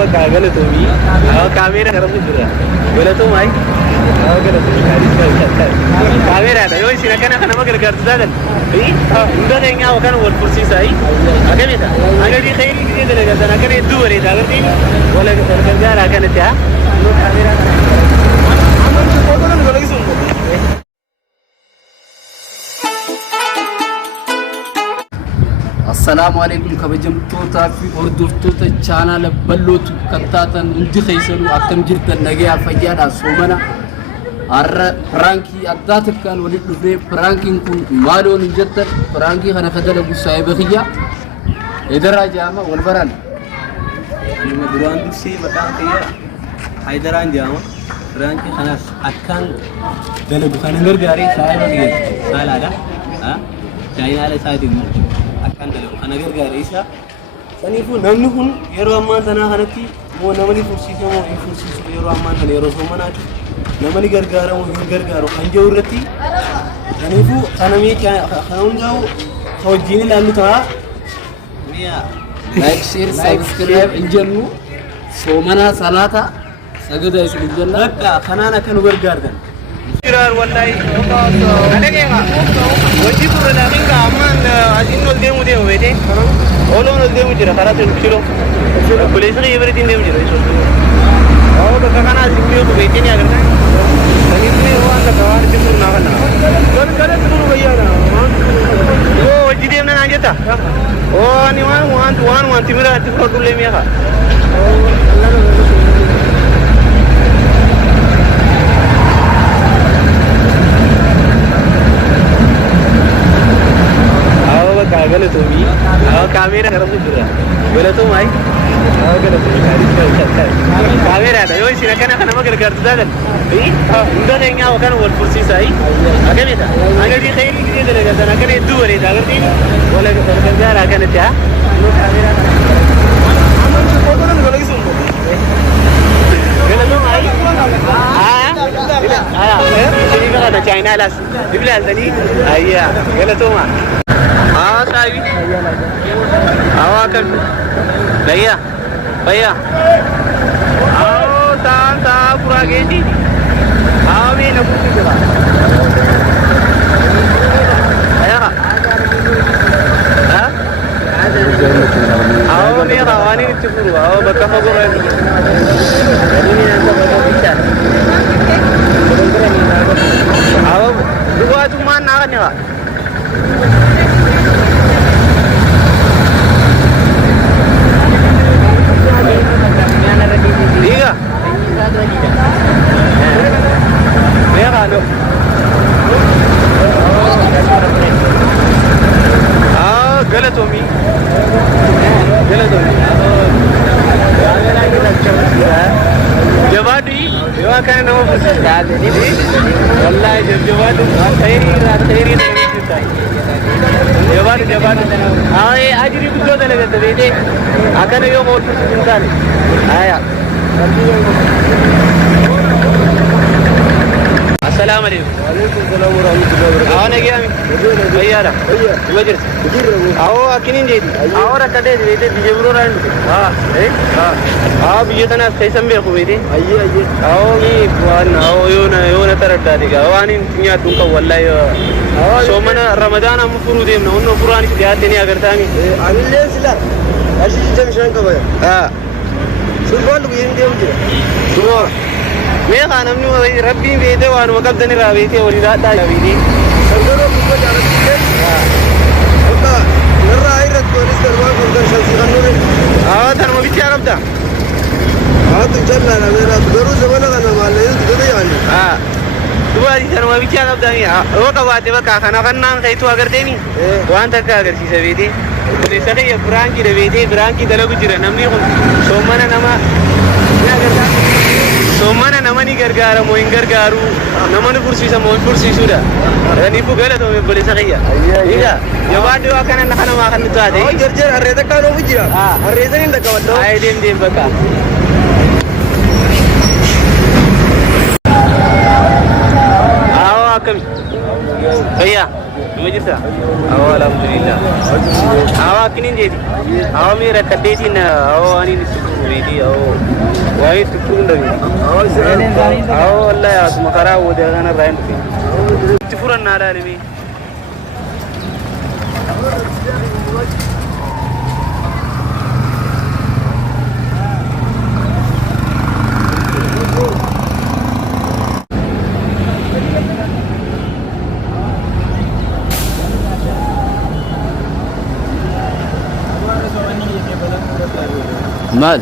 bakka galatoomii kaameera karamu jira galatoomai kaameeraadha yoo isin akkana kana gargaartu taatan hunda keenya kan wal fursiisai akamita agadi khayri gidi dalagatan akkana hedduu bareeda agartee wala gargaara akkanatti haa kaameera amantu fotoon golagisuun السلام عليكم كبجمتوتا في أردوفتوتا channel بلوت كتاتن انتي خيسلو أكم جرت النجاة فجأة سومنا أرى فرانكي أداتك كان ولد لفري فرانكي نكون مالو نجتر فرانكي خنا خدنا بسايب خيا إدرا جامع والبران مدران دوسي بكان خيا هيدران جامع فرانكي خلاص أكان دلو بخان نرجاري سايب خيا سالا ها جاينا على سايد akan dalam kana gargaara isa sanifu namni kun yeroo ammaa tana kanatti moo namni fursiisee moo hin fursiisu yeroo ammaa tana yeroo soomanaati namni gargaara moo hin gargaaru kan jiru irratti sanifu kana mee kan hundaa'u hojii ilaallu ta'a miya like share subscribe injennu soomana salata sagada isin injenna bakka kanaan akka nu gargaartan jirar wallahi adagema wajib rulamin ka amman ajinol demu demu wede olon demu jira kharate kilo police ne everything demu jira iso aw baka kana simmi ko wede ni agar tani ne wala kawar timu na kana kala timu bayana o wajib dem na anjeta o ni wan timira tikro dulle mi ha galatoomii kaameera karamu jira galatoomai kaameeraadha yoo isin akkana kana gargaartu taatan hunda keenya kan wal fursiisai akamita agadi khayri gidi dalagatan akkana hedduu bareeda agartee wala gargaara akkanatti haa amantu fotoon golagisuun galatoomai ini kana China las dibilal tani ayya galatooma sahibi awa kan भैया भैया आओ ता पूरा गेटी आओ भी न पूछी जरा आया हां आओ ने रावानी चुकुरु आओ बक्का को रे ini nanti bakal bisa आओ dua cuma nakan ya Iya. Ya kan? galatomi. Galatomi. Jawadi, jawab kan nama pusat. Ini, wallahi jawad. Khairi. Jawad. Ajri bujo dale jate bede. Akan yo mau pusat. Aya. السلام عليكم. وعليكم السلام ورحمة الله وبركاته. أنا جامي. بيارا. وجرت. أو أكينين جدي. أو ركضة جدي بيجبرو ران. إيه. بيجتنا سيسم بيركو بيدي. أيه. أو مي بوان أو يونا ترى داريكا. أو أني نيا تونكا والله سومنا رمضان أم فروديم نونو فراني سيات تاني أقدر تامي. أميلة سلا. أشي جم شان كبايا. سوبر لو يندي أمجد. سوبر. मैं खाना में रब्बी बेटे वार वक़्त देने रावी थे और रात आ जावी थी संगरो कुछ जाना चाहिए होता नर्रा आई रत को इस दरबार को कर शक्ति करने में धर्म विचार अब था तो चल रहा है मेरा गुरु ज़माना का नाम ले तो दे यानी तुम्हारी धर्म विचार अब था वो कब आते वह खाना करना है तो अगर देनी वहाँ तक अगर चीज़ बेटे तो ऐसा नहीं ब्रांड की रवेते ब्रांड की दलों की जिरना नहीं हो सोमना नमा क्या करता सोमना नमनी gargaara moo hin gargaaru namani fursiisa moo hin fursiisudha nifu galatoome bolisa qiyya ida jawaadu akana nakana ma kan taade jarjar arreeda kaanoo bujira arreeda ni daga wallo ay dem baka awa akam ayya mujita awa alhamdulillah awa kinin dedi awa mera kadetin awa ani فيديو وايد تكون لي والله يا اسمع كرا وده انا راين في تفرن على لي مال